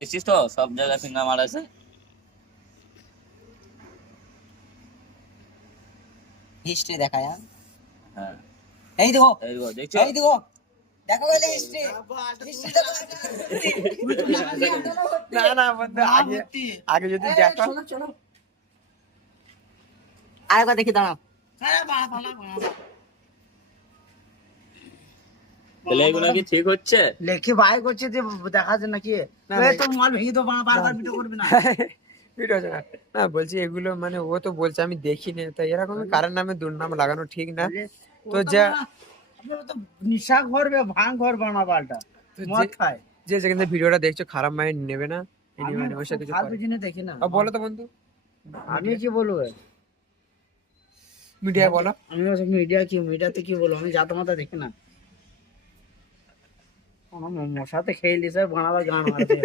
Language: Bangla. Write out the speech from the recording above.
দেখছিস তো সব জায়গায় ফিঙ্গার মারাছে। হিস্ট্রি দেখায়। হ্যাঁ এই দেখো, এই দেখো, দেখছো? এই দেখো, দেখো বলে হিস্ট্রি। না না বন্ধু, আগে আগে যদি দেখো। চলো আরেকবার দেখি, দাঁড়াও। তাহলে এগুলো কি ঠিক হচ্ছে? লেখি ভাই করছে যে দেখা যায় নাকি না, এই না। তো মাল ভেঙে তো বারবার ভিডিও করবি না। ভিডিও আছে না। না বলছি এগুলো মানে ও তো বলছে আমি দেখিনি, তাই এরকম কারোর নামে দুর্নাম লাগানো ঠিক না। তো যা আপনারা তো নিশা করবে, ভাঙ ঘর বানাবালটা তো মদ খায়। যে যেখানে ভিডিওটা দেখছো খারাপ মাইন্ড নেবে না। আমি এনিমে ওর সাথে কিছু ফালতু করে। জিনিস দেখি না। বলো তো বন্ধু, আমি কি বলবো? মিডিয়া বলো। আমি মিডিয়া কি, মিডিয়াতে কি বলবো? আমি জাতা মাতা দেখি না। মশাতে খেয়ে লিসে বানাবার গান মারছে।